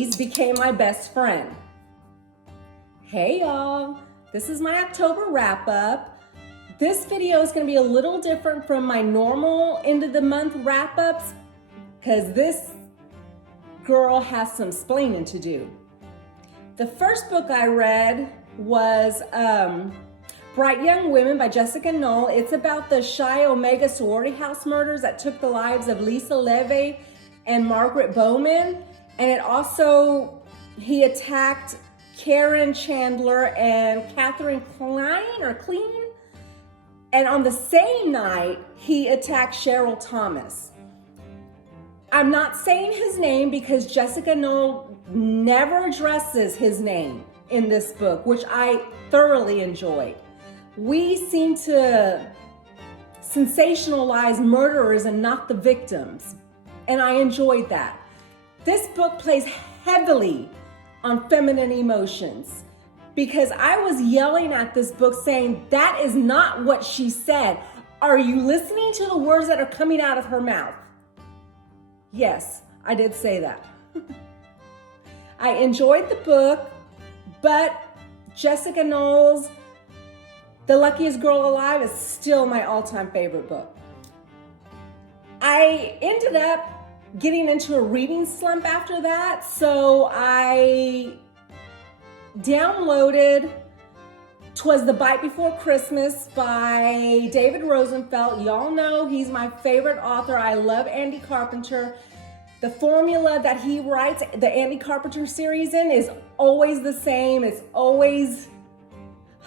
bees became my best friend. Hey y'all, this is my October wrap-up. This video is going to be a little different from my normal end of the month wrap-ups because this girl has some splaining to do. The first book I read was Bright Young Women by Jessica Knoll. It's about the Chi Omega sorority house murders that took the lives of Lisa Levy and Margaret Bowman. And it also, he attacked Karen Chandler and Catherine Clean. And on the same night, he attacked Cheryl Thomas. I'm not saying his name because Jessica Knoll never addresses his name in this book, which I thoroughly enjoyed. We seem to sensationalize murderers and not the victims, and I enjoyed that. This book plays heavily on feminine emotions because I was yelling at this book saying, that is not what she said. Are you listening to the words that are coming out of her mouth? Yes, I did say that. I enjoyed the book, but Jessica Knoll's The Luckiest Girl Alive is still my all-time favorite book. I ended up getting into a reading slump after that, so I downloaded Twas the Bite Before Christmas by David Rosenfelt. Y'all know he's my favorite author. I love Andy Carpenter. The formula that he writes the Andy Carpenter series in is always the same. It's always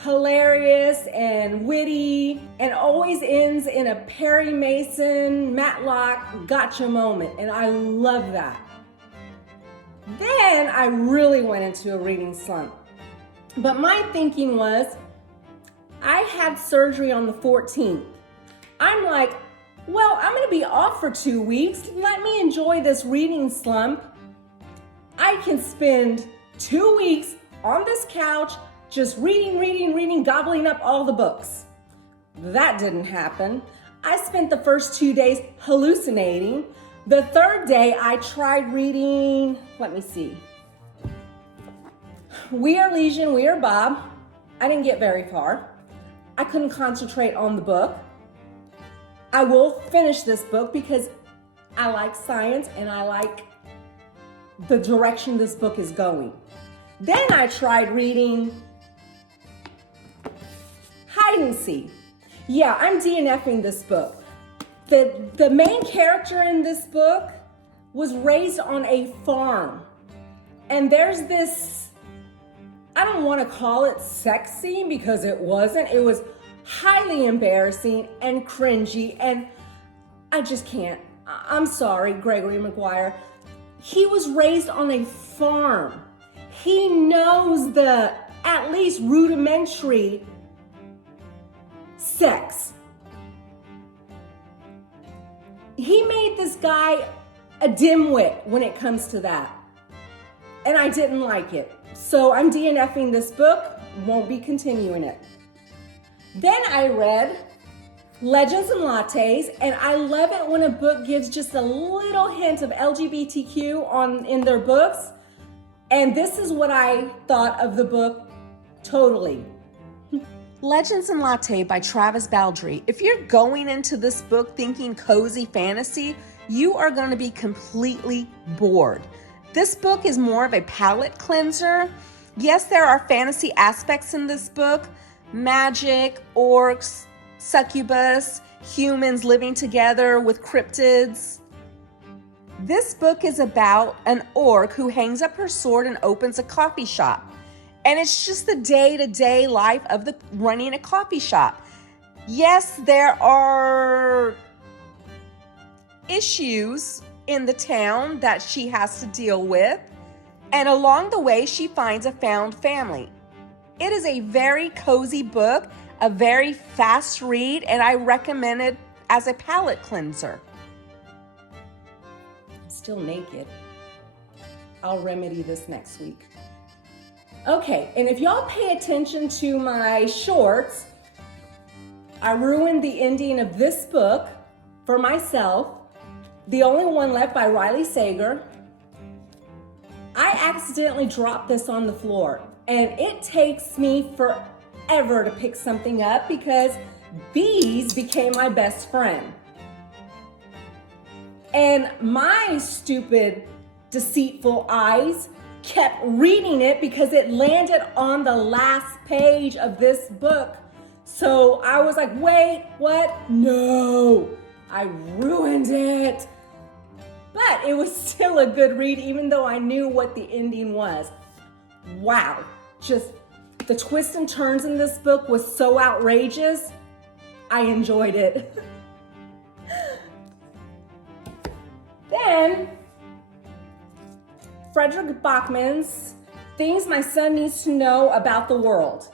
hilarious and witty and always ends in a Perry Mason, Matlock gotcha moment. And I love that. Then I really went into a reading slump. But my thinking was, I had surgery on the 14th. I'm like, well, I'm going to be off for 2 weeks. Let me enjoy this reading slump. I can spend 2 weeks on this couch just reading, gobbling up all the books. That didn't happen. I spent the first 2 days hallucinating. The third day, I tried reading, let me see. We Are Legion, We Are Bob. I didn't get very far. I couldn't concentrate on the book. I will finish this book because I like science and I like the direction this book is going. Then I tried reading Hiddensee. Yeah, I'm DNFing this book. The main character in this book was raised on a farm. And there's this, I don't want to call it sex scene because it wasn't. It was highly embarrassing and cringy, and I just can't. I'm sorry, Gregory Maguire. He was raised on a farm. He knows the at least rudimentary sex. He made this guy a dimwit when it comes to that. And I didn't like it. So I'm DNFing this book, won't be continuing it. Then I read Legends and Lattes, and I love it when a book gives just a little hint of LGBTQ in their books. And this is what I thought of the book totally. Legends and Latte by Travis Baldree. If you're going into this book thinking cozy fantasy, you are going to be completely bored. This book is more of a palate cleanser. Yes, there are fantasy aspects in this book. Magic, orcs, succubus, humans living together with cryptids. This book is about an orc who hangs up her sword and opens a coffee shop. And it's just the day-to-day life of running a coffee shop. Yes, there are issues in the town that she has to deal with. And along the way, she finds a found family. It is a very cozy book, a very fast read, and I recommend it as a palate cleanser. I'm still naked. I'll remedy this next week. Okay, and if y'all pay attention to my shorts, I ruined the ending of this book for myself. The Only One Left by Riley Sager. I accidentally dropped this on the floor, and it takes me forever to pick something up because bees became my best friend. And my stupid, deceitful eyes kept reading it because it landed on the last page of this book. So I was like, wait, what? No, I ruined it. But it was still a good read, even though I knew what the ending was. Wow, just the twists and turns in this book was so outrageous. I enjoyed it. Then, Fredrik Backman's Things My Son Needs to Know About the World.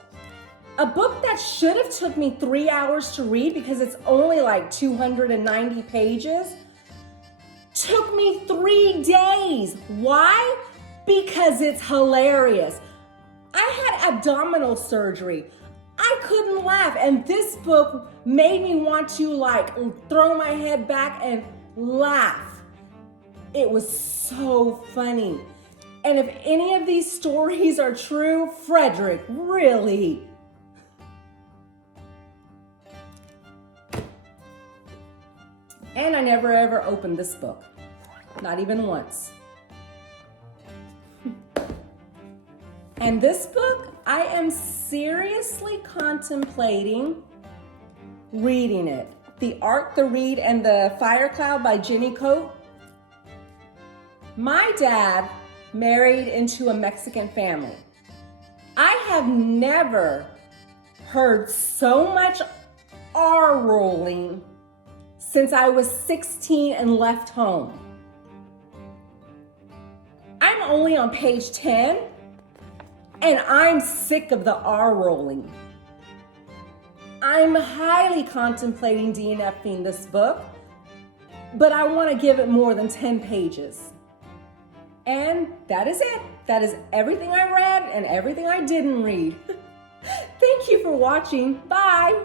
A book that should have took me 3 hours to read because it's only like 290 pages, took me 3 days. Why? Because it's hilarious. I had abdominal surgery. I couldn't laugh, and this book made me want to like throw my head back and laugh. It was so funny. And if any of these stories are true, Fredrik, really. And I never ever opened this book. Not even once. And this book, I am seriously contemplating reading it. The Art, the Read, and the Fire Cloud by Jenny Cote. My dad married into a Mexican family. I have never heard so much R rolling since I was 16 and left home. I'm only on page 10 and I'm sick of the R rolling. I'm highly contemplating DNFing this book, but I want to give it more than 10 pages. And that is it. That is everything I read and everything I didn't read. Thank you for watching. Bye.